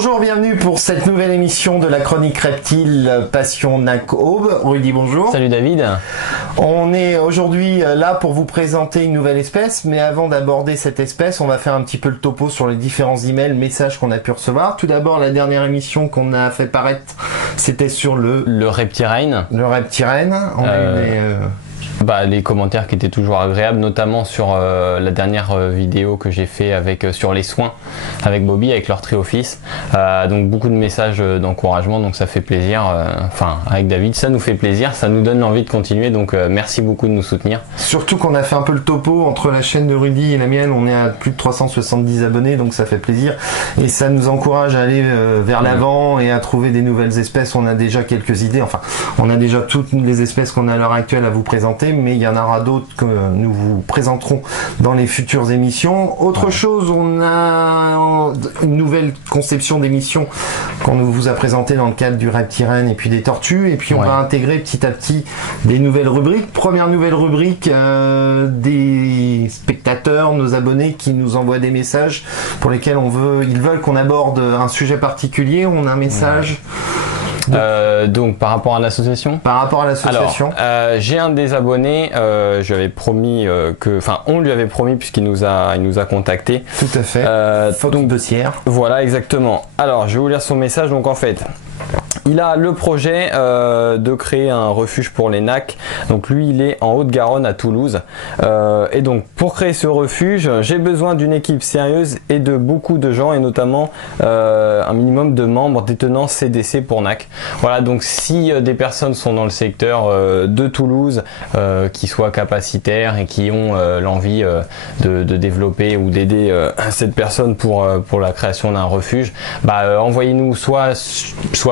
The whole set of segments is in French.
Bonjour, bienvenue pour cette nouvelle émission de la chronique reptile Passion NAC Aube. Rudy, bonjour. Salut David. On est aujourd'hui là pour vous présenter une nouvelle espèce, mais avant d'aborder cette espèce, on va faire un petit peu le topo sur les différents emails, messages qu'on a pu recevoir. Tout d'abord, la dernière émission qu'on a fait paraître, c'était sur le reptirène. Le reptirène. On a eu les commentaires qui étaient toujours agréables, notamment sur la dernière vidéo que j'ai fait sur les soins avec Bobby, avec leur Trioffice. Donc beaucoup de messages d'encouragement, donc ça fait plaisir. Avec David, ça nous fait plaisir, ça nous donne l'envie de continuer, donc merci beaucoup de nous soutenir. Surtout qu'on a fait un peu le topo entre la chaîne de Rudy et la mienne, on est à plus de 370 abonnés, donc ça fait plaisir. Et ça nous encourage à aller vers l'avant et à trouver des nouvelles espèces. On a déjà quelques idées, on a déjà toutes les espèces qu'on a à l'heure actuelle à vous présenter, mais il y en aura d'autres que nous vous présenterons dans les futures émissions. Autre chose, on a une nouvelle conception d'émission qu'on vous a présentée dans le cadre du reptirène et puis des tortues, et puis on va intégrer petit à petit des nouvelles rubriques. Première nouvelle rubrique, des spectateurs, nos abonnés qui nous envoient des messages pour lesquels ils veulent qu'on aborde un sujet particulier. On a un message... Donc par rapport à l'association. Alors, j'ai un des abonnés, je lui avais promis on lui avait promis puisqu'il nous a contacté. Tout à fait. Donc Bessières. Voilà, exactement. Alors je vais vous lire son message. Donc en fait, il a le projet de créer un refuge pour les NAC. Donc lui, il est en Haute-Garonne à Toulouse. Et donc pour créer ce refuge, j'ai besoin d'une équipe sérieuse et de beaucoup de gens, et notamment un minimum de membres détenant CDC pour NAC. Voilà, donc si des personnes sont dans le secteur de Toulouse, qui soient capacitaires et qui ont l'envie de développer ou d'aider cette personne pour la création d'un refuge, envoyez-nous soit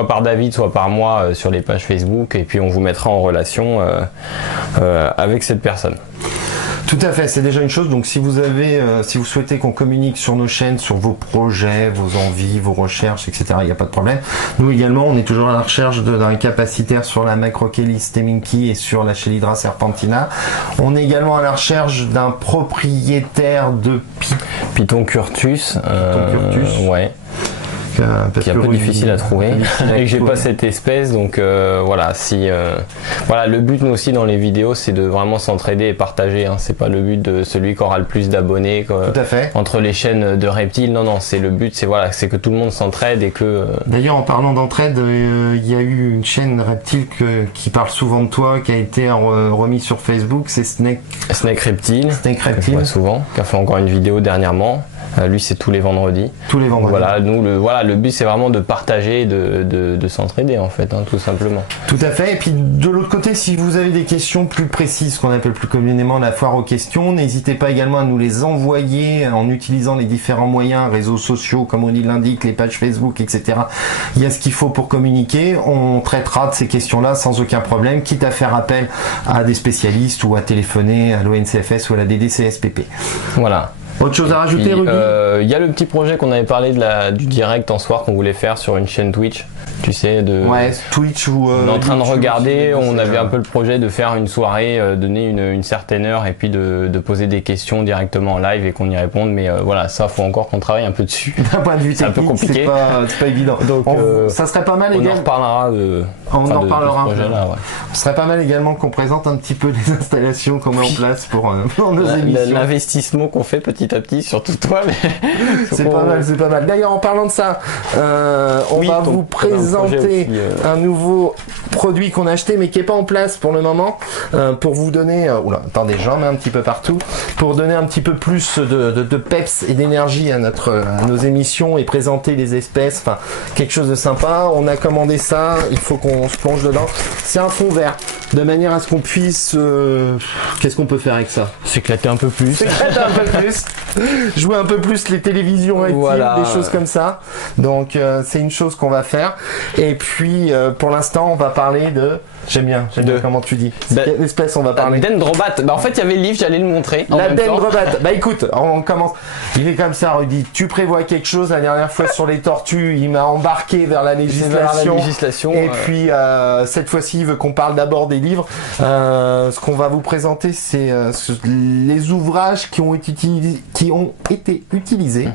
par David, soit par moi sur les pages Facebook, et puis on vous mettra en relation avec cette personne. Tout à fait, c'est déjà une chose. Donc si vous souhaitez qu'on communique sur nos chaînes, sur vos projets, vos envies, vos recherches, etc., il n'y a pas de problème. Nous également, on est toujours à la recherche d'un capacitaire sur la Macrochelys teminki et sur la Chelydra serpentina. On est également à la recherche d'un propriétaire de Python curtus. Ouais. Qui est un peu difficile à trouver et que j'ai pas cette espèce, donc le but nous aussi dans les vidéos, c'est de vraiment s'entraider et partager, hein. C'est pas le but de celui qui aura le plus d'abonnés entre les chaînes de reptiles, non, c'est le but, c'est que tout le monde s'entraide et que... D'ailleurs, en parlant d'entraide, il y a eu une chaîne reptile qui parle souvent de toi, qui a été remise sur Facebook, c'est Snake Reptile. Que je vois souvent, qui a fait encore une vidéo dernièrement. Lui, c'est tous les vendredis. Voilà, le but, c'est vraiment de partager, de s'entraider, en fait, tout simplement. Tout à fait. Et puis, de l'autre côté, si vous avez des questions plus précises, qu'on appelle plus communément la foire aux questions, n'hésitez pas également à nous les envoyer en utilisant les différents moyens, réseaux sociaux, comme on l'indique, les pages Facebook, etc. Il y a ce qu'il faut pour communiquer. On traitera de ces questions-là sans aucun problème, quitte à faire appel à des spécialistes ou à téléphoner à l'ONCFS ou à la DDCSPP. Voilà. Autre chose à rajouter, Rudy ? Il y a le petit projet qu'on avait parlé du direct en soir qu'on voulait faire sur une chaîne Twitch. Tu sais, Twitch ou on est en train YouTube, de regarder, on avait un peu le projet de faire une soirée, donner une certaine heure et puis de poser des questions directement en live et qu'on y réponde, mais ça faut encore qu'on travaille un peu dessus. D'un point de vue technique, c'est un peu compliqué. C'est pas évident. Donc ça serait pas mal également. On en reparlera de ce projet-là. Ce serait pas mal également qu'on présente un petit peu les installations qu'on met en place pour nos émissions. L'investissement qu'on fait petit à petit, surtout toi. C'est pas mal. D'ailleurs, en parlant de ça, on va vous présenter un nouveau produit qu'on a acheté mais qui est pas en place pour le moment, pour vous donner attendez, j'en mets un petit peu partout pour donner un petit peu plus de peps et d'énergie à nos émissions et présenter les espèces, quelque chose de sympa. On a commandé ça, il faut qu'on se plonge dedans. C'est un fond vert, de manière à ce qu'on puisse qu'est-ce qu'on peut faire avec ça? S'éclater un peu plus, jouer un peu plus les télévisions actives, des choses comme ça. Donc c'est une chose qu'on va faire. Et puis pour l'instant on va parler de... J'aime bien comment tu dis. Quelle espèce on va parler? Dendrobat. En fait il y avait le livre, j'allais le montrer. La Dendrobat. Écoute, on commence. Il est comme ça, Rudy. Tu prévois quelque chose. La dernière fois sur les tortues, il m'a embarqué vers la législation. Et puis cette fois-ci, il veut qu'on parle d'abord des livres. Ce qu'on va vous présenter, c'est les ouvrages qui ont été utilisés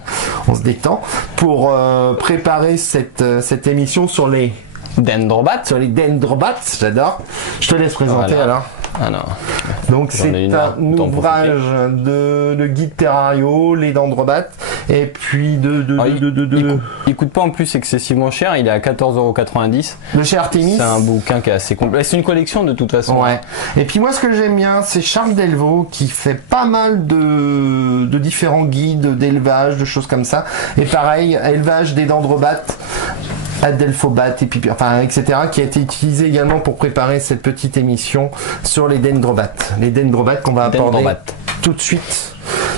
on se détend, pour préparer cette émission sur les dendrobats. Sur les dendrobats, j'adore. Je te laisse présenter alors. Alors, donc c'est un ouvrage de guide Terrario, les dendrobats, et puis il coûte pas en plus excessivement cher, il est à 14,90 €. Le chez Artemis. C'est un bouquin qui est assez complet. C'est une collection de toute façon. Ouais. Et puis moi ce que j'aime bien, c'est Charles Delvaux qui fait pas mal de différents guides d'élevage, de choses comme ça. Et pareil, élevage des dendrobats. Adelphobat et puis etc., qui a été utilisé également pour préparer cette petite émission sur les dendrobats. Les dendrobats qu'on va aborder tout de suite.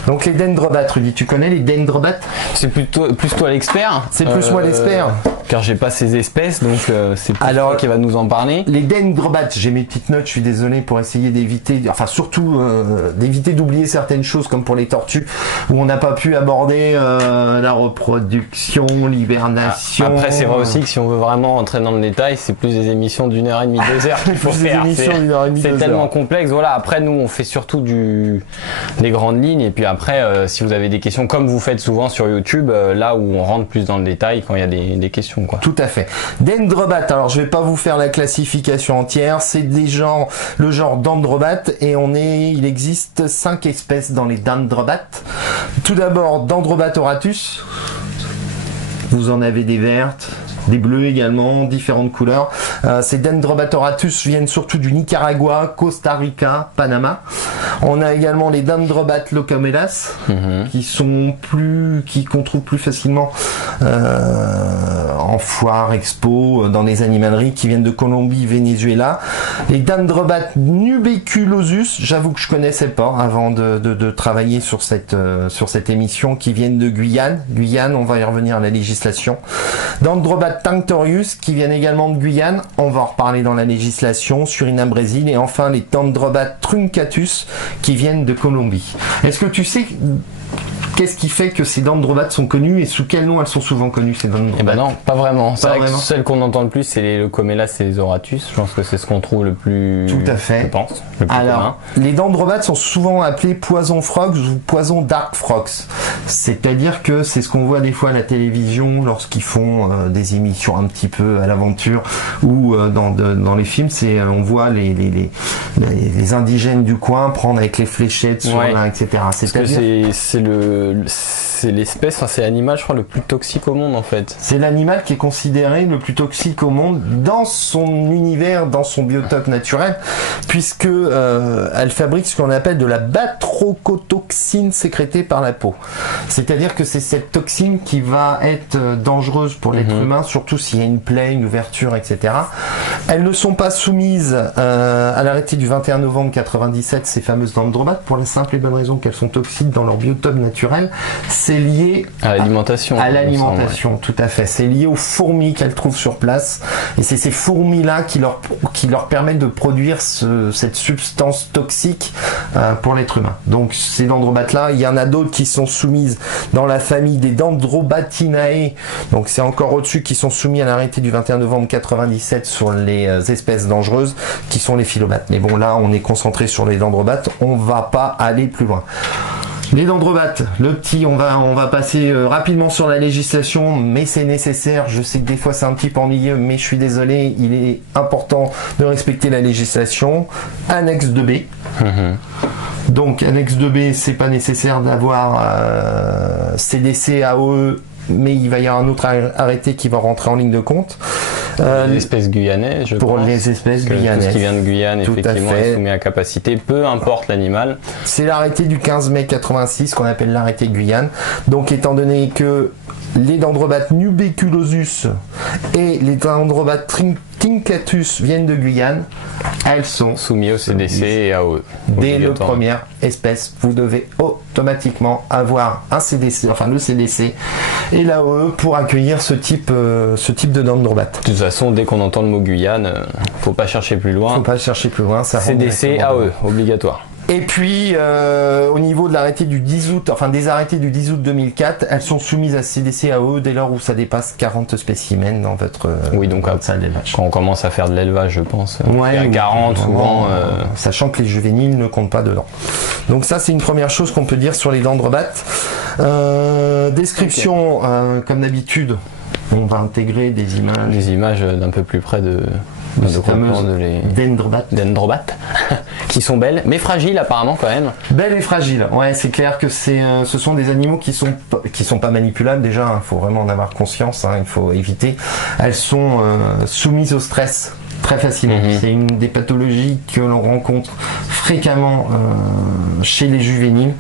Donc les dendrobats, Rudy, tu connais les dendrobats? C'est plus toi l'expert. C'est plus moi l'expert. Car j'ai pas ces espèces, donc c'est plus toi qui va nous en parler. Les dendrobats, j'ai mes petites notes, je suis désolé, pour essayer d'éviter, enfin surtout d'éviter d'oublier certaines choses comme pour les tortues, où on n'a pas pu aborder la reproduction, l'hibernation. Après c'est vrai aussi que si on veut vraiment entrer dans le détail, c'est plus des émissions d'1h30, 2 heures qu'il faut faire. C'est tellement complexe. Voilà. Après nous on fait surtout des grandes lignes, et puis après si vous avez des questions comme vous faites souvent sur YouTube, là où on rentre plus dans le détail quand il y a des questions, quoi. Tout à fait. Dendrobat, alors je vais pas vous faire la classification entière, c'est le genre dendrobat, et il existe 5 espèces dans les dendrobats. Tout d'abord Dendrobat auratus, vous en avez des vertes, des bleus également, différentes couleurs. Ces Dendrobat auratus viennent surtout du Nicaragua, Costa Rica, Panama. On a également les Dendrobat locamelas, qu'on trouve plus facilement en foire, expo, dans les animaleries, qui viennent de Colombie, Venezuela. Les Dendrobat nubeculosus, j'avoue que je connaissais pas avant de travailler sur cette émission, qui viennent de Guyane. Guyane, on va y revenir à la législation. Dendrobat Tinctorius, qui viennent également de Guyane, on va en reparler dans la législation, Suriname, Brésil, et enfin les Dendrobat truncatus, qui viennent de Colombie. Est-ce que tu sais qu'est-ce qui fait que ces dendrobats sont connus, et sous quel nom elles sont souvent connues, ces dendrobats? Eh ben non, pas vraiment. C'est vrai que celles qu'on entend le plus, c'est les Leucomelas et les Auratus. Je pense que c'est ce qu'on trouve le plus. Tout à fait. Je pense. Le plus commun. Les dendrobats sont souvent appelés poison frogs ou poison dark frogs. C'est-à-dire que c'est ce qu'on voit des fois à la télévision lorsqu'ils font des émissions un petit peu à l'aventure, ou dans les films, on voit les indigènes du coin prendre avec les fléchettes sur là, etc. C'est l'espèce, c'est l'animal, je crois, le plus toxique au monde en fait. C'est l'animal qui est considéré le plus toxique au monde dans son univers, dans son biotope naturel, puisque elle fabrique ce qu'on appelle de la batrochotoxine sécrétée par la peau. C'est-à-dire que c'est cette toxine qui va être dangereuse pour l'être humain, surtout s'il y a une plaie, une ouverture, etc. Elles ne sont pas soumises à l'arrêté du 21 novembre 97, ces fameuses dendrobats, pour la simple et bonne raison qu'elles sont toxiques dans leur biotope naturel. C'est lié à l'alimentation. À l'alimentation, tout à fait. C'est lié aux fourmis qu'elles trouvent sur place, et c'est ces fourmis-là qui leur permettent de produire cette substance toxique pour l'être humain. Donc ces dendrobates-là, il y en a d'autres qui sont soumises dans la famille des Dendrobatinae, donc c'est encore au-dessus, qui sont soumis à l'arrêté du 21 novembre 97 sur les espèces dangereuses, qui sont les phylobates. Mais bon, là on est concentré sur les dendrobates, on va pas aller plus loin. Les dendrobates, le petit, on va passer rapidement sur la législation, mais c'est nécessaire. Je sais que des fois c'est un petit peu ennuyeux, mais je suis désolé, il est important de respecter la législation. Annexe 2B. Donc annexe 2B, c'est pas nécessaire d'avoir CDC, AOE, mais il va y avoir un autre arrêté qui va rentrer en ligne de compte. Les espèces guyanaises, je pense. Pour les espèces guyanaises. Tout ce qui vient de Guyane, tout effectivement, est soumis à capacité, peu importe l'animal. C'est l'arrêté du 15 mai 86 qu'on appelle l'arrêté Guyane. Donc étant donné que les dendrobates nubeculosus et les dendrobates truncatus viennent de Guyane, elles sont soumises au CDC et AOE. Dès la première espèce, vous devez automatiquement avoir un CDC, enfin le CDC et l'AOE pour accueillir ce type de dendrobat. De toute façon, dès qu'on entend le mot Guyane, faut pas chercher plus loin. Faut pas chercher plus loin, ça CDC, AOE, obligatoire. Et puis, au niveau de l'arrêté du 10 août, enfin des arrêtés du 10 août 2004, elles sont soumises à CDCAE dès lors où ça dépasse 40 spécimens dans votre oui, donc salle d'élevage. Quand on commence à faire de l'élevage, je pense, ouais, à 40 souvent. Sachant que les juvéniles ne comptent pas dedans. Donc ça, c'est une première chose qu'on peut dire sur les dendrobates. Description, comme d'habitude, on va intégrer des images. Des images d'un peu plus près de les dendrobates qui sont belles mais fragiles apparemment quand même. Belles et fragiles, ouais, c'est clair que ce sont des animaux qui sont pas manipulables déjà, il faut vraiment en avoir conscience, hein, il faut éviter. Elles sont soumises au stress très facilement. C'est une des pathologies que l'on rencontre fréquemment chez les juvéniles.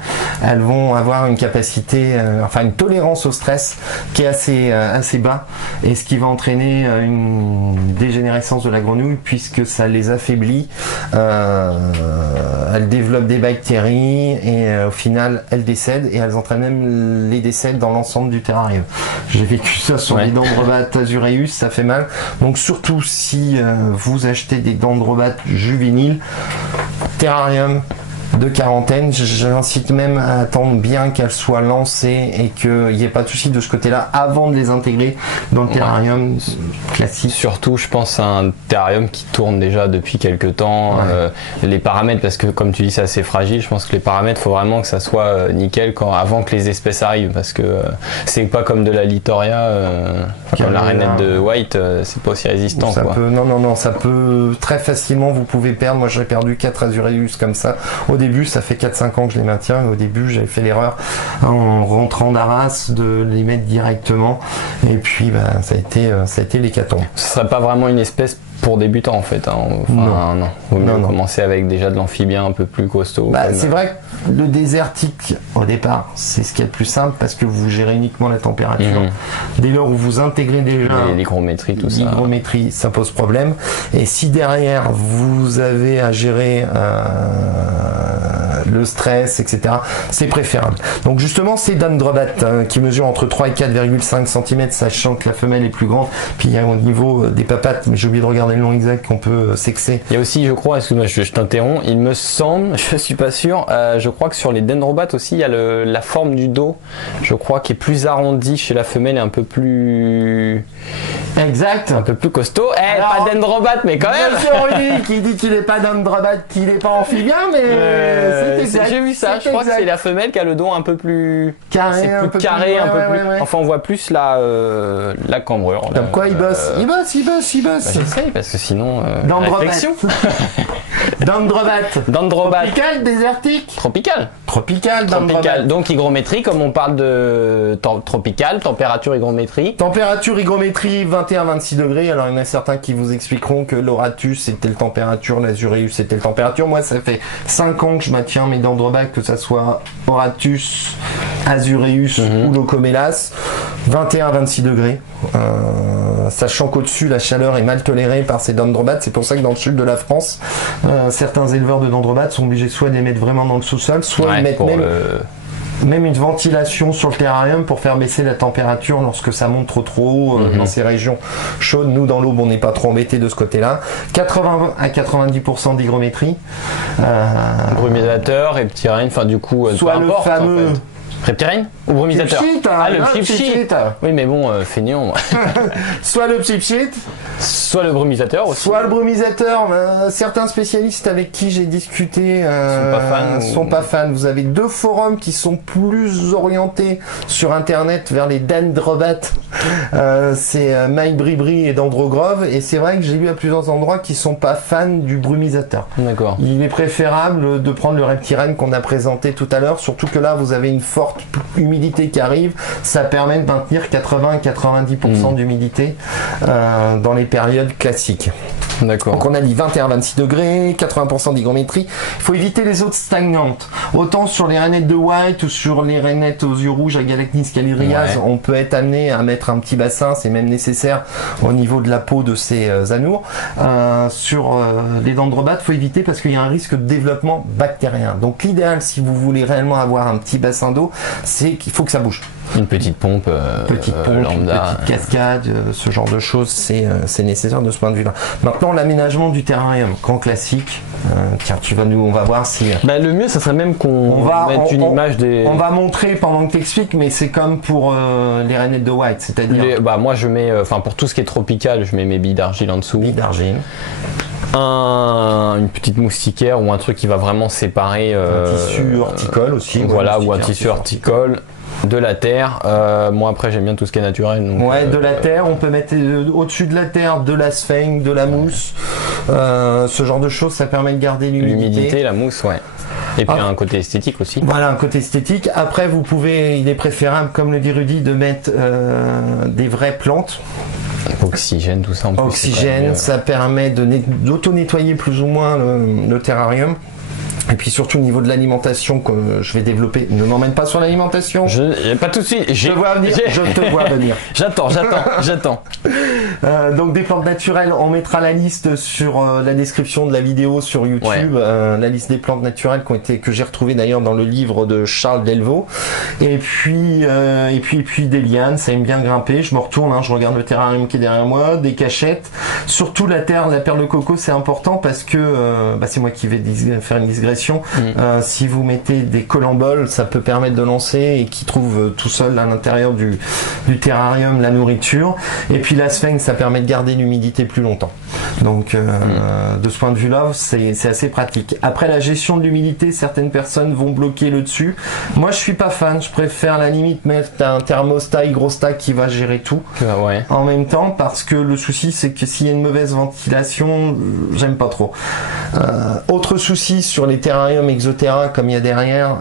Elles vont avoir une capacité, une tolérance au stress qui est assez bas, et ce qui va entraîner une dégénérescence de la grenouille puisque ça les affaiblit. Elles développent des bactéries et au final elles décèdent, et elles entraînent même les décès dans l'ensemble du terrarium. J'ai vécu ça sur les dendrobates azureus, ça fait mal. Donc surtout si vous achetez des dendrobates juvéniles, terrarium de quarantaine, j'incite même à attendre bien qu'elles soient lancées et qu'il n'y ait pas de souci de ce côté-là avant de les intégrer dans le terrarium classique. Surtout, je pense à un terrarium qui tourne déjà depuis quelques temps. Les paramètres, parce que comme tu dis, c'est assez fragile, je pense que les paramètres, il faut vraiment que ça soit nickel avant que les espèces arrivent, parce que c'est pas comme de la Litoria, comme la rainette de White, c'est pas aussi résistant. Ça peut très facilement, vous pouvez perdre. Moi, j'ai perdu 4 Azureus comme ça. Au début, ça fait 4-5 ans que je les maintiens. Au début, j'avais fait l'erreur en rentrant d'Arras de les mettre directement. Et puis, ça a été l'hécatombe. Ce serait pas vraiment une espèce pour débutants en fait. Non. Vaut mieux commencer avec déjà de l'amphibien un peu plus costaud. C'est vrai que le désertique, au départ, c'est ce qui est le plus simple parce que vous gérez uniquement la température. Dès lors où vous intégrez déjà l'hygrométrie, tout ça. L'hygrométrie, ça pose problème. Et si derrière vous avez à gérer le stress, etc., c'est préférable. Donc justement, ces dendrobates qui mesurent entre 3 et 4,5 cm, sachant que la femelle est plus grande. Puis il y a au niveau des papates, mais j'ai oublié de regarder le nom exact, qu'on peut sexer. Il y a aussi, je crois, excuse-moi, je t'interromps, il me semble, je suis pas sûr, je crois que sur les dendrobates aussi, il y a la forme du dos, je crois, qui est plus arrondie chez la femelle et un peu plus... Exact. Un peu plus costaud. Pas dendrobate, mais quand même. Monsieur Rudy qui dit qu'il n'est pas dendrobate, qu'il n'est pas amphibien, mais c'est exact. J'ai vu ça, je crois que c'est la femelle qui a le dos un peu plus carré, un peu plus. Enfin, on voit plus la cambrure. Comme quoi il bosse. Il bosse. J'essaye parce que sinon. Dendrobate. Dendrobate. Tropical, désertique. Tropical, dendrobate. Donc hygrométrie, comme on parle de tropical, température hygrométrie. Température hygrométrie 21-26 degrés. Alors il y en a certains qui vous expliqueront que l'Oratus c'était le température, l'Azureus c'était le température. Moi ça fait 5 ans que je maintiens mes dendrobates, que ça soit Oratus, Azureus ou Locomelas, 21-26 degrés. Sachant qu'au-dessus la chaleur est mal tolérée par ces dendrobates, c'est pour ça que dans le sud de la France, certains éleveurs de dendrobates sont obligés soit de les mettre vraiment dans le sous-sol, soit de mettre même une ventilation sur le terrarium pour faire baisser la température lorsque ça monte trop haut dans ces régions chaudes. Nous dans l'Aube on n'est pas trop embêtés de ce côté-là. 80 à 90% d'hygrométrie. Brumisateur, reptirène, enfin du coup soit le fameux en fait. Reptirène ou brumisateur? Le pchit. Oui, mais bon, feignant. Soit le pchit, soit le brumisateur aussi. Soit le brumisateur. Certains spécialistes avec qui j'ai discuté sont pas fans. Vous avez 2 forums qui sont plus orientés sur Internet vers les dendrobates. C'est MyBribri et Dendrogrove. Et c'est vrai que j'ai lu à plusieurs endroits qui sont pas fans du brumisateur. D'accord. Il est préférable de prendre le reptirène qu'on a présenté tout à l'heure, surtout que là vous avez une forte humidité qui arrive, ça permet de maintenir 80-90% d'humidité dans les périodes classiques. D'accord. Donc on a dit 21-26 degrés, 80% d'hygrométrie. Il faut éviter les eaux stagnantes. Autant sur les rainettes de White ou sur les rainettes aux yeux rouges à Galacnis calidrias, on peut être amené à mettre un petit bassin, c'est même nécessaire au niveau de la peau de ces anours. Sur les dendrobates, il faut éviter parce qu'il y a un risque de développement bactérien. Donc l'idéal, si vous voulez réellement avoir un petit bassin d'eau, c'est qu'il faut que ça bouge. Une petite pompe, lambda. Une petite cascade, ce genre de choses, c'est nécessaire de ce point de vue-là. Maintenant, l'aménagement du terrarium, grand classique. Tiens, on va voir si. Le mieux, ça serait même qu'on mette une image des. On va montrer pendant que t'expliques, mais c'est comme pour les rainettes de white, c'est-à-dire. Moi, je mets, pour tout ce qui est tropical, je mets mes billes d'argile en dessous. Billes d'argile. Une petite moustiquaire ou un truc qui va vraiment séparer. Un tissu horticole aussi. Voilà, ou un tissu horticole. De la terre, moi après j'aime bien tout ce qui est naturel. Donc, de la terre, on peut mettre au-dessus de la terre de la sphaigne, de la mousse, ce genre de choses, ça permet de garder l'humidité. L'humidité, la mousse, ouais. Et puis un côté esthétique aussi. Voilà, un côté esthétique. Après, il est préférable, comme le dit Rudy, de mettre des vraies plantes. Oxygène, tout ça en plus. Oxygène, ça permet d'auto-nettoyer plus ou moins le terrarium. Et puis surtout au niveau de l'alimentation que je vais développer, ne m'emmène pas sur l'alimentation. Pas tout de suite. Je te vois venir. J'attends. Donc des plantes naturelles, on mettra la liste sur la description de la vidéo sur YouTube, la liste des plantes naturelles que j'ai retrouvées d'ailleurs dans le livre de Charles Delvaux. Et puis des lianes, ça aime bien grimper. Je me retourne, je regarde le terrarium qui est derrière moi, des cachettes. Surtout la perle de coco, c'est important parce que c'est moi qui vais faire une digression. Si vous mettez des colamboles, ça peut permettre de lancer et qui trouve tout seul à l'intérieur du terrarium la nourriture. Et puis la sphinx, ça permet de garder l'humidité plus longtemps. Donc de ce point de vue-là, c'est assez pratique. Après la gestion de l'humidité, certaines personnes vont bloquer le dessus. Moi, je suis pas fan. Je préfère à la limite mettre un thermostat hygrostat qui va gérer tout en même temps, parce que le souci, c'est que s'il y a une mauvaise ventilation, j'aime pas trop. Autre souci sur les terrariums Exoterra comme il y a derrière,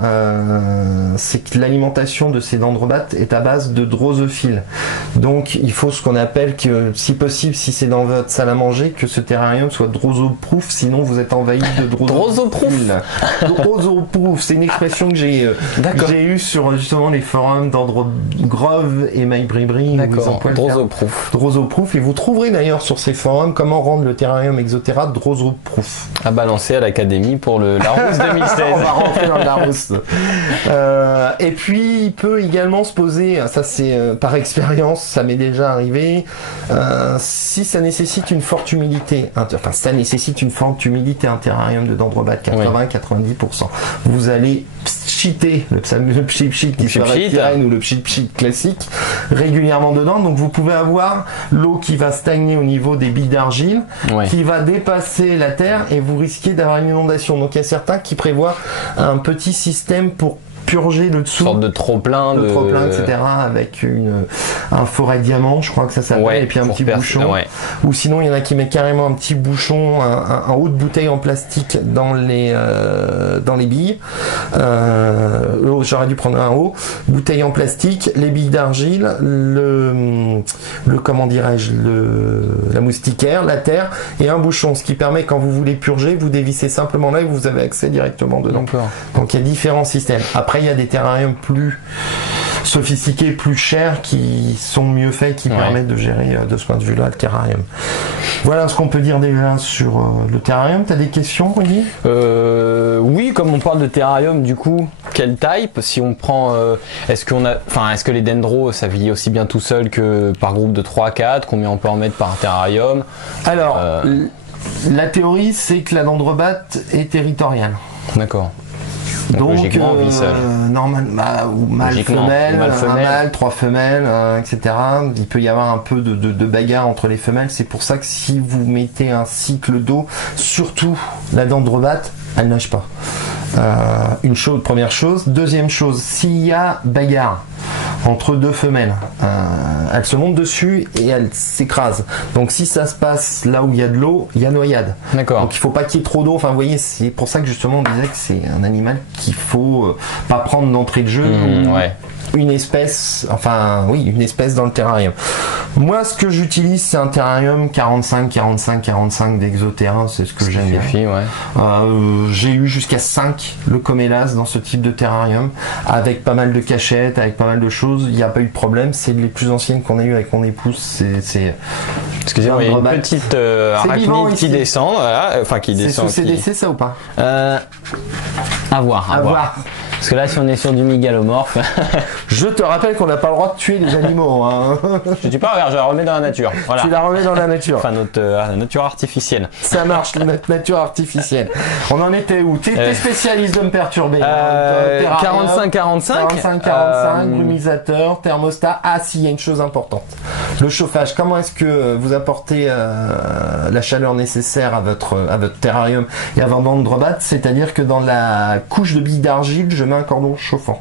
c'est que l'alimentation de ces dendrobates est à base de drosophile. Donc il faut ce qu'on appelle que, si possible, si c'est dans votre salle à manger, que ce terrarium soit drosoproof, sinon vous êtes envahi de drosophile. Drosoproof, c'est une expression que j'ai eue sur justement les forums d'Androgrove et MyBribri. D'accord, Drosoproof, et vous trouverez d'ailleurs sur ces forums comment rendre le terrarium Exoterra drosoproof. À balancer à l'académie pour la Larousse 2016. On va rentrer dans la Larousse. Et puis il peut également se poser, ça c'est par expérience, ça m'est déjà arrivé, si ça nécessite une forte humidité, un terrarium de dendrobates 80-90%, vous allez pchiter le pchit qui serait ou le pchit classique régulièrement dedans. Donc vous pouvez avoir l'eau qui va stagner au niveau des billes d'argile, qui va dépasser la terre, et vous risquez d'avoir une inondation. Donc il y a certains qui prévoient un petit système pour purger le dessous. Une sorte de trop-plein. Etc. Avec un forêt diamant, je crois que ça s'appelle, et puis un petit bouchon. Ou sinon, il y en a qui mettent carrément un petit bouchon, un haut de bouteille en plastique dans les billes. J'aurais dû prendre un haut. Bouteille en plastique, les billes d'argile, la moustiquaire, la terre, et un bouchon. Ce qui permet, quand vous voulez purger, vous dévissez simplement là et vous avez accès directement dedans. Donc il y a différents systèmes. Après, il y a des terrariums plus sophistiqués, plus chers, qui sont mieux faits, qui permettent de gérer de ce point de vue-là le terrarium. Voilà ce qu'on peut dire déjà sur le terrarium. T'as des questions, Rudy ? Oui, comme on parle de terrarium, du coup, quelle taille ? Si on prend, est-ce que les dendros, ça vit aussi bien tout seul que par groupe de 3 à 4 ? Combien on peut en mettre par terrarium ? Alors, la théorie, c'est que la dendrobate est territoriale. D'accord. Donc, normalement, mâle, femelle, un mâle, 3 femelles, etc. Il peut y avoir un peu de bagarre entre les femelles. C'est pour ça que si vous mettez un cycle d'eau, surtout la dendrobate, elle nage pas. Première chose. Deuxième chose, s'il y a bagarre entre 2 femelles, elles se montent dessus et elles s'écrasent. Donc si ça se passe là où il y a de l'eau, il y a noyade. D'accord. Donc il faut pas qu'il y ait trop d'eau. Enfin, vous voyez, c'est pour ça que justement on disait que c'est un animal qu'il faut pas prendre d'entrée de jeu. Une espèce dans le terrarium. Moi, ce que j'utilise, c'est un terrarium 45 d'Exoterra, c'est ce que j'aime bien. J'ai eu jusqu'à 5 leucomélas dans ce type de terrarium, avec pas mal de cachettes, avec pas mal de choses. Il n'y a pas eu de problème. C'est les plus anciennes qu'on a eu avec mon épouse. Excusez-moi, il y a une petite arachnide qui descend, qui descend. C'est sous CDC, ça ou pas? À voir. Parce que là, si on est sur du mégalomorphe. Je te rappelle qu'on n'a pas le droit de tuer les animaux. Hein. Je dis pas, regarde, je la remets dans la nature. Voilà. Tu la remets dans la nature. Enfin, notre nature artificielle. Ça marche, notre nature artificielle. On en était où? T'es spécialiste de me perturber. 45-45. 45-45, brumisateur, thermostat. Ah si, il y a une chose importante. Le chauffage. Comment est-ce que vous apportez la chaleur nécessaire à votre terrarium et à votre dendrobat? C'est-à-dire que dans la couche de billes d'argile, je mets un cordon chauffant.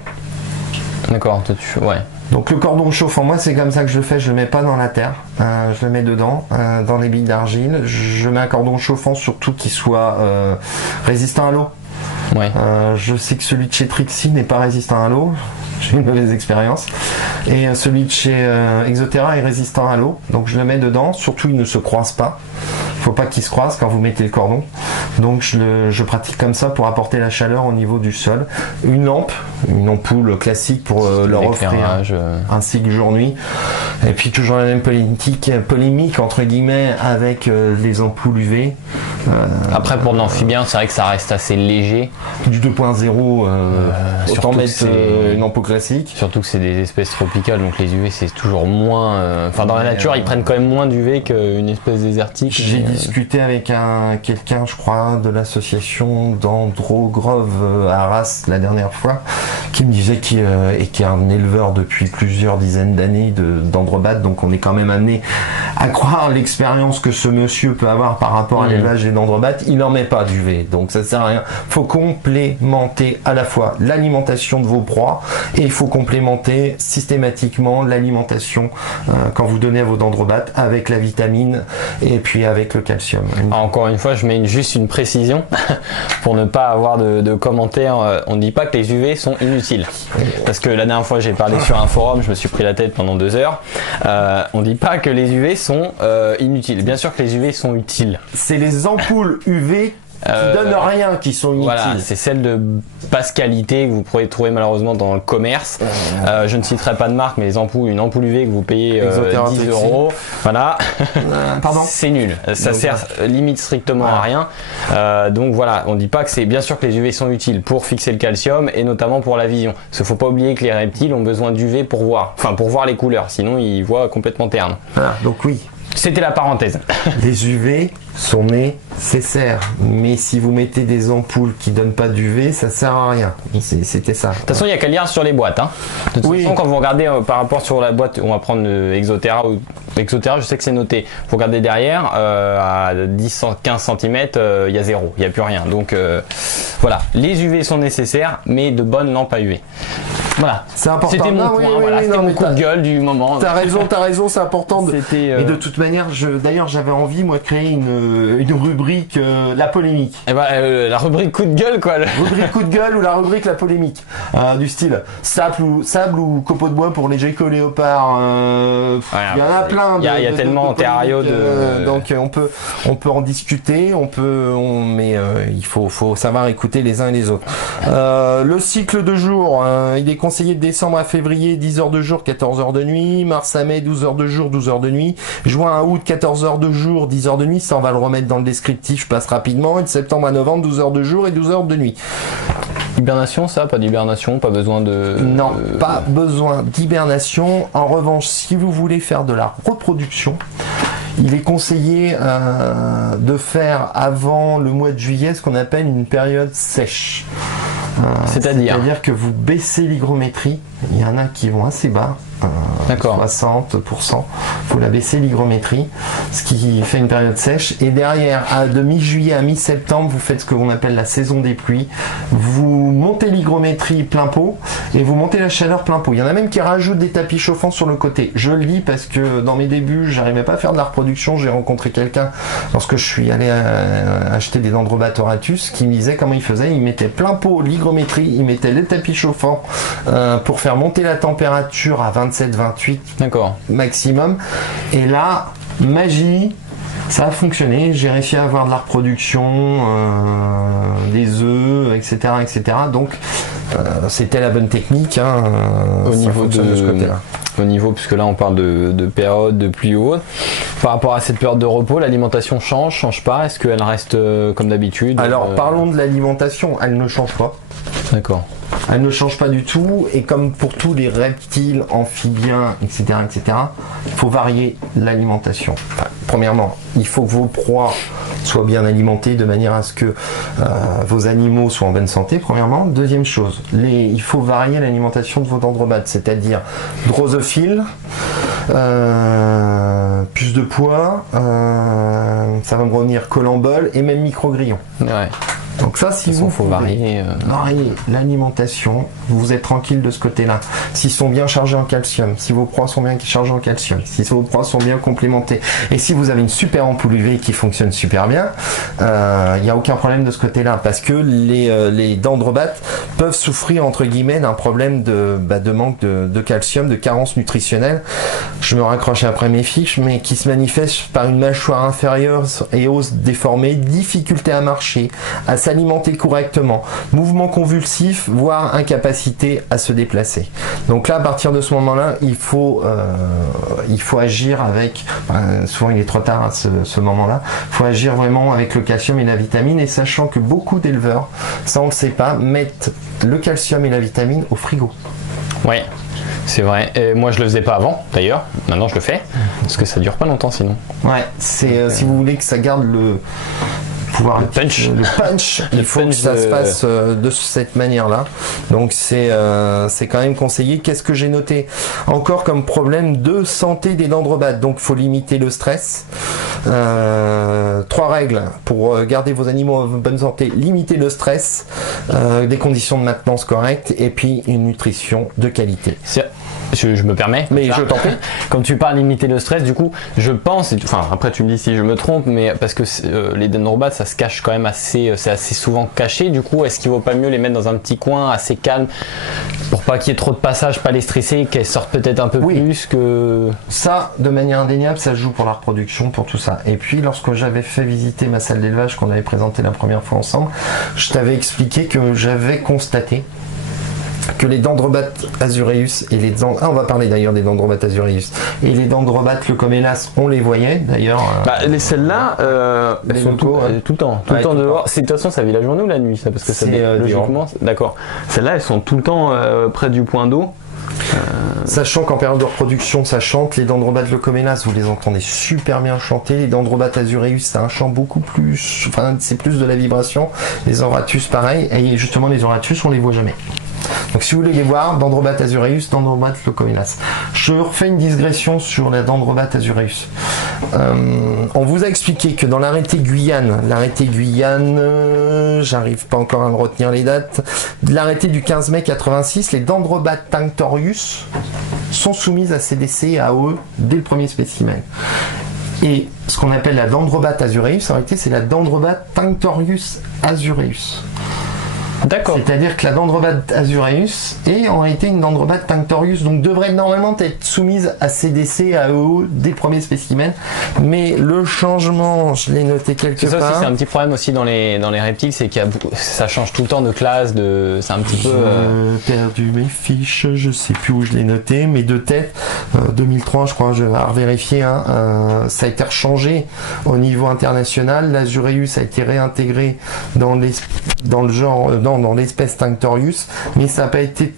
D'accord, ouais. Donc le cordon chauffant, moi c'est comme ça que je le fais, je le mets pas dans la terre, je le mets dedans, dans les billes d'argile. Je mets un cordon chauffant surtout qui soit résistant à l'eau. Ouais. Je sais que celui de chez Trixie n'est pas résistant à l'eau, j'ai une mauvaise expérience. Et celui de chez Exoterra est résistant à l'eau, donc je le mets dedans, surtout il ne se croise pas. Faut pas qu'il se croise quand vous mettez le cordon. Donc je pratique comme ça pour apporter la chaleur au niveau du sol. Une ampoule classique pour leur offrir un cycle jour-nuit. Et puis toujours la même polémique entre guillemets avec les ampoules UV. Après pour l'amphibien, c'est vrai que ça reste assez léger. Du 2.0, autant mettre une ampoule classique. Surtout que c'est des espèces tropicales, donc les UV c'est toujours moins. Enfin dans la nature, ils prennent quand même moins d'UV qu'une espèce désertique. J'ai discuté avec quelqu'un, je crois, de l'association d'Androgrove à Arras la dernière fois, qui me disait qu'il est un éleveur depuis plusieurs dizaines d'années d'androbat, donc on est quand même amené à croire l'expérience que ce monsieur peut avoir par rapport à l'élevage des dendrobates. Il n'en met pas d'UV, donc ça sert à rien. Faut complémenter à la fois l'alimentation de vos proies et il faut complémenter systématiquement l'alimentation quand vous donnez à vos dendrobates avec la vitamine et puis avec le calcium. Encore une fois, je mets juste une précision pour ne pas avoir de commentaires. On ne dit pas que les UV sont inutiles. Parce que la dernière fois, j'ai parlé sur un forum, je me suis pris la tête pendant 2 heures. On ne dit pas que les UV sont inutiles. Bien sûr que les UV sont utiles. C'est les ampoules UV qui donnent rien, qui sont inutiles. Voilà, c'est celles de basse qualité que vous pourrez trouver malheureusement dans le commerce. Je ne citerai pas de marque, mais une ampoule UV que vous payez 10 €, voilà. Pardon. C'est nul. Ça sert limite strictement à rien. Donc voilà, on dit pas que c'est bien sûr que les UV sont utiles pour fixer le calcium et notamment pour la vision. Parce qu'il faut pas oublier que les reptiles ont besoin d'UV pour voir les couleurs. Sinon ils voient complètement terne. Voilà, donc oui. C'était la parenthèse. Les UV sont nécessaires, mais si vous mettez des ampoules qui donnent pas d'UV, ça sert à rien. C'était ça. De toute façon, il y a qu'à lire sur les boîtes. Hein. De toute façon, quand vous regardez par rapport sur la boîte, on va prendre le Exoterra ou Exoterra, je sais que c'est noté. Vous regardez derrière, à 10-15 cm, il y a zéro, il n'y a plus rien. Donc voilà, les UV sont nécessaires, mais de bonnes lampes à UV. Voilà, c'est important. C'était mon point, c'était mon coup de gueule du moment. T'as raison, c'est important. Et de toute manière, d'ailleurs, j'avais envie, moi, de créer une rubrique la polémique. Et la rubrique coup de gueule, quoi. Rubrique coup de gueule ou la rubrique la polémique, du style sable ou copeaux de bois pour les gecko léopards. Il y en a plein. Il y a tellement en terrario donc on peut en discuter, mais il faut savoir écouter les uns et les autres. Le cycle de jour, il est conseillé de décembre à février, 10 heures de jour, 14 heures de nuit. Mars à mai, 12 heures de jour, 12 heures de nuit. Juin à août, 14 heures de jour, 10 heures de nuit. Ça, on va le remettre dans le descriptif, je passe rapidement. Et de septembre à novembre, 12 heures de jour et 12 heures de nuit. Hibernation, ça? Pas d'hibernation? Pas besoin de... Non, pas besoin d'hibernation. En revanche, si vous voulez faire de la reproduction, il est conseillé de faire avant le mois de juillet ce qu'on appelle une période sèche. C'est-à-dire que vous baissez l'hygrométrie. Il y en a qui vont assez bas. 60%, faut la baisser l'hygrométrie, ce qui fait une période sèche. Et derrière, de mi-juillet à mi-septembre, vous faites ce que l'on appelle la saison des pluies. Vous montez l'hygrométrie plein pot et vous montez la chaleur plein pot. Il y en a même qui rajoutent des tapis chauffants sur le côté. Je le dis parce que dans mes débuts, j'arrivais pas à faire de la reproduction. J'ai rencontré quelqu'un lorsque je suis allé acheter des Dendrobat auratus qui me disait comment il faisait. Il mettait plein pot l'hygrométrie, il mettait les tapis chauffants pour faire monter la température à 27-28 maximum. Et là, magie, ça a fonctionné. J'ai réussi à avoir de la reproduction, des œufs, etc. Donc, c'était la bonne technique. Au niveau de ce côté-là. Au niveau, puisque là on parle de période de pluie ou autre, par rapport à cette période de repos, l'alimentation change pas? Est-ce qu'elle reste comme d'habitude? Alors parlons de l'alimentation, elle ne change pas. D'accord. Elle ne change pas du tout, et comme pour tous les reptiles, amphibiens, etc., il faut varier l'alimentation. Enfin, premièrement, il faut que vos proies soient bien alimentés de manière à ce que vos animaux soient en bonne santé, premièrement. Deuxième chose, il faut varier l'alimentation de vos dendrobates, c'est-à-dire drosophile, plus de poids, ça va me revenir colambole et même microgrillon. Ouais. Donc ça, si vous faut varier l'alimentation, vous êtes tranquille de ce côté-là. S'ils sont bien chargés en calcium, si vos proies sont bien chargées en calcium, si vos proies sont bien complémentées, et si vous avez une super ampoule UV qui fonctionne super bien, il n'y a aucun problème de ce côté-là, parce que les dendrobates peuvent souffrir entre guillemets d'un problème de manque de calcium, de carence nutritionnelle. Je me raccroche après mes fiches, mais qui se manifeste par une mâchoire inférieure et os déformée, difficulté à marcher, à s'alimenter correctement, mouvements convulsifs, voire incapacité à se déplacer. Donc là, à partir de ce moment-là, il faut agir avec, souvent il est trop tard à ce moment-là, il faut agir vraiment avec le calcium et la vitamine, et sachant que beaucoup d'éleveurs, ça on le sait pas, mettent le calcium et la vitamine au frigo. Oui, c'est vrai. Et moi je le faisais pas avant d'ailleurs, maintenant je le fais, parce que ça dure pas longtemps sinon. Ouais, c'est si vous voulez que ça garde le punch, il faut que ça se passe de cette manière-là. Donc c'est quand même conseillé. Qu'est-ce que j'ai noté encore comme problème de santé des dendrobates? Donc il faut limiter le stress. 3 règles pour garder vos animaux en bonne santé: limiter le stress, des conditions de maintenance correctes, et puis une nutrition de qualité. Je me permets, mais je t'en prie. Quand tu parles limiter le stress, du coup, je pense, enfin après tu me dis si je me trompe, mais parce que les dendrobates ça se cache quand même c'est assez souvent caché. Du coup, est-ce qu'il vaut pas mieux les mettre dans un petit coin assez calme pour pas qu'il y ait trop de passages, pas les stresser, qu'elles sortent peut-être un peu plus que ça, de manière indéniable, ça joue pour la reproduction, pour tout ça. Et puis lorsque j'avais fait visiter ma salle d'élevage qu'on avait présenté la première fois ensemble, je t'avais expliqué que j'avais constaté que les dendrobates azureus et on va parler d'ailleurs des dendrobates azureus et les dendrobates leucomélas, on les voyait d'ailleurs. Celles-là, elles sont tout le temps dehors. De toute façon, ça vit la journée ou la nuit, ça, parce que ça logiquement. D'accord. Celles-là, elles sont tout le temps près du point d'eau. Sachant qu'en période de reproduction ça chante, les dendrobates leucomélas vous les entendez super bien chanter, les dendrobates azureus c'est un chant beaucoup plus, enfin c'est plus de la vibration, les auratus pareil, et justement les auratus on les voit jamais. Donc si vous voulez les voir, dendrobates azureus, dendrobates leucomélas. Je refais une digression sur la dendrobate azureus. On vous a expliqué que dans l'arrêté Guyane, j'arrive pas encore à me retenir les dates, l'arrêté du 15 mai 86, les dendrobates tinctorius sont soumises à CDC et AOE dès le premier spécimen. Et ce qu'on appelle la dendrobate azureus, en réalité c'est la dendrobate tinctorius azureus. D'accord. C'est-à-dire que la dendrobate azureus est en réalité une dendrobate tinctorius, donc devrait normalement être soumise à CDC, à AOE des premiers spécimens. Mais le changement, je l'ai noté quelque part. Ça aussi, c'est un petit problème aussi dans les reptiles, c'est qu'il ça change tout le temps de classe, c'est un petit peu. J'ai perdu mes fiches, je sais plus où je l'ai noté, mais de tête, 2003, je crois, je vais revérifier, ça a été rechangé au niveau international. L'azureus a été réintégré dans le genre. Dans l'espèce Tinctorius, mais ça n'a pas été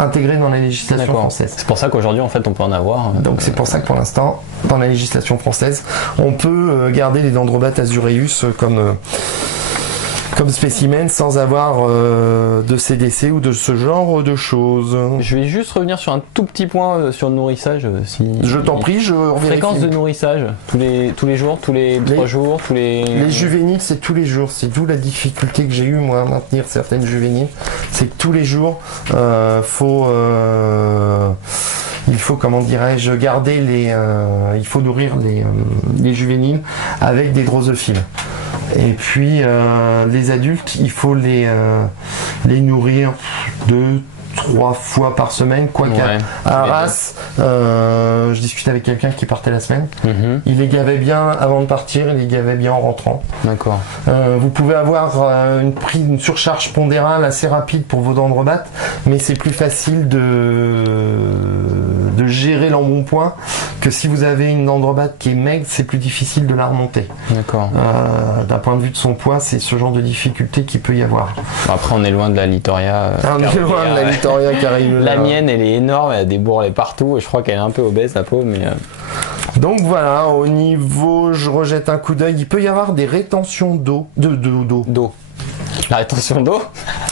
intégré dans la législation française. C'est pour ça qu'aujourd'hui en fait on peut en avoir. Donc c'est pour ça que pour l'instant, dans la législation française, on peut garder les dendrobates azureus comme spécimen sans avoir de CDC ou de ce genre de choses. Je vais juste revenir sur un tout petit point sur le nourrissage. Je t'en prie, je reviens. Fréquence de nourrissage, tous les jours, tous les 3 jours, tous les... Les juvéniles, c'est tous les jours. C'est d'où la difficulté que j'ai eu moi à maintenir certaines juvéniles. C'est tous les jours. Il faut, comment dirais-je, garder il faut nourrir les juvéniles avec des drosophiles. Et puis les adultes, il faut les nourrir 2-3 fois par semaine, qu'à Arras, je discutais avec quelqu'un qui partait la semaine. Il les gavait bien avant de partir, il les gavait bien en rentrant. D'accord. Vous pouvez avoir une surcharge pondérale assez rapide pour vos dendrobates, mais c'est plus facile de gérer l'embonpoint que si vous avez une dendrobate qui est maigre, c'est plus difficile de la remonter. D'accord. D'un point de vue de son poids, c'est ce genre de difficulté qu'il peut y avoir. Après, on est loin de la Litoria. On est loin de la Litoria qui arrive. La mienne, elle est énorme, elle a des bourrelets partout. Et je crois qu'elle est un peu obèse, la pauvre, mais. Donc voilà, au niveau, je rejette un coup d'œil, il peut y avoir des rétentions d'eau. D'eau. La rétention d'eau.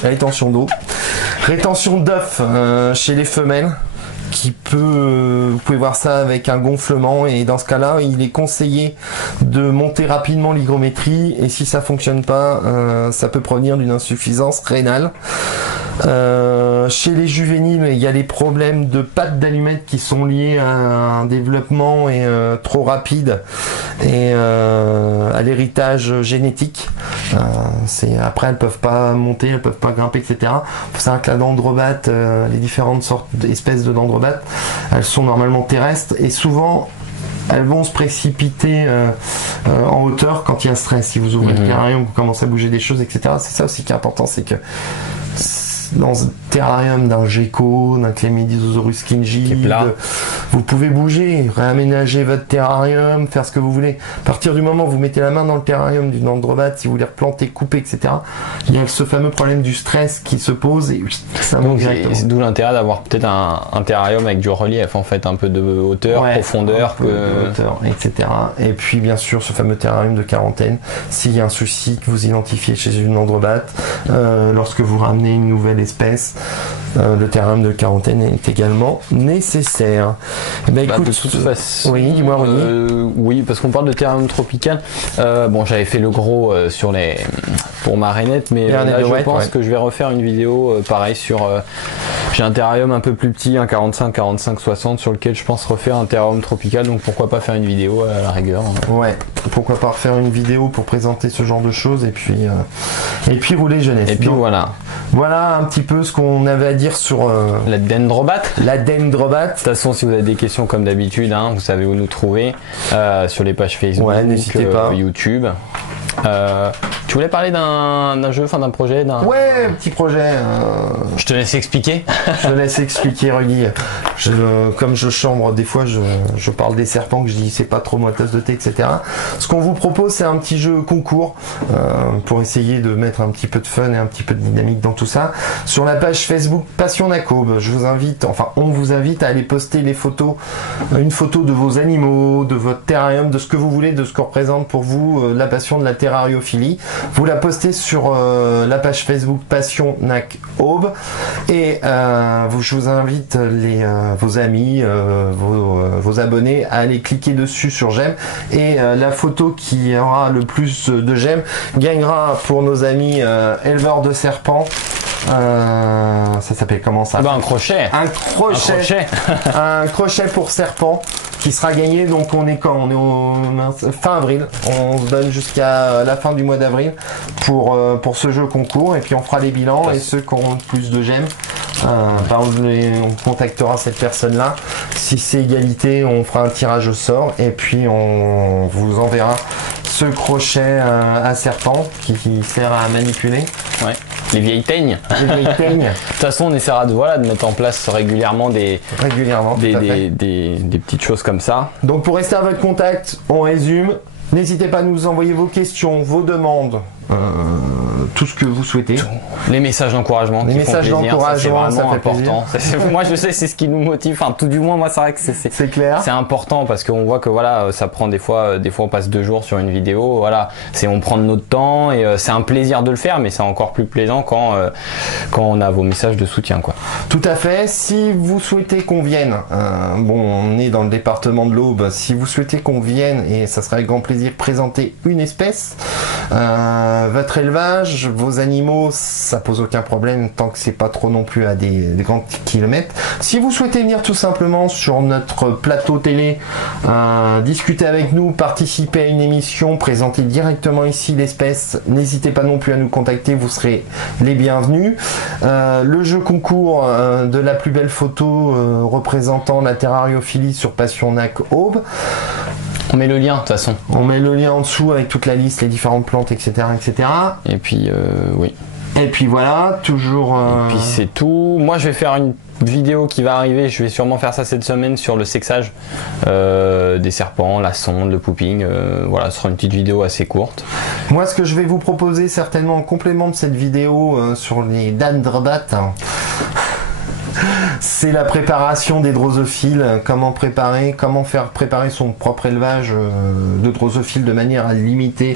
Rétention d'eau. Rétention d'œuf chez les femelles. Vous pouvez voir ça avec un gonflement, et dans ce cas-là, il est conseillé de monter rapidement l'hygrométrie, et si ça fonctionne pas, ça peut provenir d'une insuffisance rénale. Chez les juvéniles, il y a les problèmes de pattes d'allumettes qui sont liés à un développement trop rapide et à l'héritage génétique. Après, elles peuvent pas monter, elles peuvent pas grimper, etc. Faut savoir que la dendrobate, les différentes sortes d'espèces de dendrobates, elles sont normalement terrestres, et souvent elles vont se précipiter en hauteur quand il y a stress. Si vous ouvrez le terrarium, vous commencez à bouger des choses, etc. C'est ça aussi qui est important, c'est que dans un terrarium d'un gecko, d'un Chlamydosaurus kingi, vous pouvez bouger, réaménager votre terrarium, faire ce que vous voulez. À partir du moment où vous mettez la main dans le terrarium d'une dendrobate, si vous voulez replanter, couper, etc., il y a ce fameux problème du stress qui se pose, et ça monte directement. C'est d'où l'intérêt d'avoir peut-être un terrarium avec du relief, en fait, un peu de hauteur, profondeur, etc. Et puis bien sûr ce fameux terrarium de quarantaine, s'il y a un souci que vous identifiez chez une dendrobate, lorsque vous ramenez une nouvelle espèce, le terrarium de quarantaine est également nécessaire. Écoute, de toute façon, oui, dis-moi, oui, parce qu'on parle de terrarium tropical. Bon, j'avais fait le gros pour ma rainette, mais là, je pense que je vais refaire une vidéo pareil sur. J'ai un terrarium un peu plus petit, un 45-60, sur lequel je pense refaire un terrarium tropical. Donc pourquoi pas faire une vidéo à la rigueur. Ouais, pourquoi pas refaire une vidéo pour présenter ce genre de choses, et puis rouler jeunesse. Et puis donc, voilà un petit peu ce qu'on avait à dire sur la dendrobate. De toute façon, si vous avez des questions comme d'habitude, vous savez où nous trouver sur les pages Facebook, n'hésitez pas. YouTube. Tu voulais parler d'un jeu, d'un projet, un petit projet. Je te laisse expliquer. Je te laisse expliquer, Rudy. Comme je chambre, des fois je parle des serpents, que je dis c'est pas trop ma tasse de thé, etc. Ce qu'on vous propose, c'est un petit jeu concours pour essayer de mettre un petit peu de fun et un petit peu de dynamique dans tout ça. Sur la page Facebook Passion Nacobe, on vous invite à aller poster les photos, une photo de vos animaux, de votre terrarium, de ce que vous voulez, de ce qu'on représente pour vous la passion de la terrariophilie. Vous la postez sur la page Facebook Passion Nac Aube, et je vous invite vos amis, vos abonnés à aller cliquer dessus sur j'aime, et la photo qui aura le plus de j'aime gagnera pour nos amis éleveurs de serpents. Ça s'appelle comment ça? Un crochet. Un crochet pour serpent qui sera gagné. Donc on est au fin avril. On se donne jusqu'à la fin du mois d'avril pour ce jeu concours, et puis on fera les bilans, et ceux qui auront le plus de j'aime, on contactera cette personne-là. Si c'est égalité, on fera un tirage au sort, et puis on vous enverra ce crochet à serpent qui sert à manipuler. Ouais. Les vieilles teignes. De toute façon, on essaiera de mettre en place régulièrement des petites choses comme ça. Donc pour rester à votre contact, on résume. N'hésitez pas à nous envoyer vos questions, vos demandes, tout ce que vous souhaitez. Les messages d'encouragement. Les messages d'encouragement, ça fait important. Moi, je sais, c'est ce qui nous motive. Tout du moins, moi, c'est vrai que c'est clair. C'est important, parce qu'on voit que ça prend des fois on passe 2 jours sur une vidéo. On prend de notre temps, et c'est un plaisir de le faire, mais c'est encore plus plaisant quand on a vos messages de soutien, quoi. Tout à fait. Si vous souhaitez qu'on vienne, on est dans le département de l'Aube. Si vous souhaitez qu'on vienne, et ça serait avec grand plaisir, présenter une espèce, votre élevage, vos animaux, ça pose aucun problème tant que c'est pas trop non plus à des grands kilomètres. Si vous souhaitez venir tout simplement sur notre plateau télé, discuter avec nous, participer à une émission, présenter directement ici l'espèce, n'hésitez pas non plus à nous contacter, vous serez les bienvenus. Le jeu concours de la plus belle photo représentant la terrariophilie sur Passion Nac Aube. On met le lien, de toute façon. On met le lien en dessous avec toute la liste, les différentes plantes, etc. etc. Et puis, oui. Et puis voilà, toujours... Et puis c'est tout. Moi, je vais faire une vidéo qui va arriver, je vais sûrement faire ça cette semaine sur le sexage des serpents, la sonde, le pooping. Voilà, ce sera une petite vidéo assez courte. Moi, ce que je vais vous proposer certainement en complément de cette vidéo sur les dendrobates, c'est la préparation des drosophiles, comment faire préparer son propre élevage de drosophiles de manière à limiter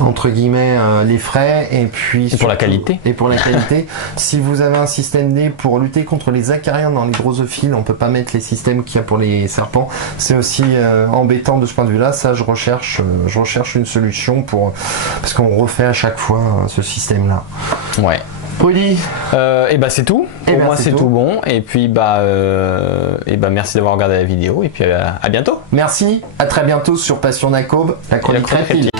entre guillemets les frais et puis pour la qualité. Et pour la qualité, si vous avez un système D pour lutter contre les acariens dans les drosophiles, on peut pas mettre les systèmes qu'il y a pour les serpents. C'est aussi embêtant de ce point de vue-là. Ça, je recherche une solution parce qu'on refait à chaque fois ce système-là. Ouais. Oli. Et bah c'est tout. Pour moi c'est tout bon. Et puis merci d'avoir regardé la vidéo. Et puis à bientôt. Merci. À très bientôt sur Passion Nacob, la chronique reptile.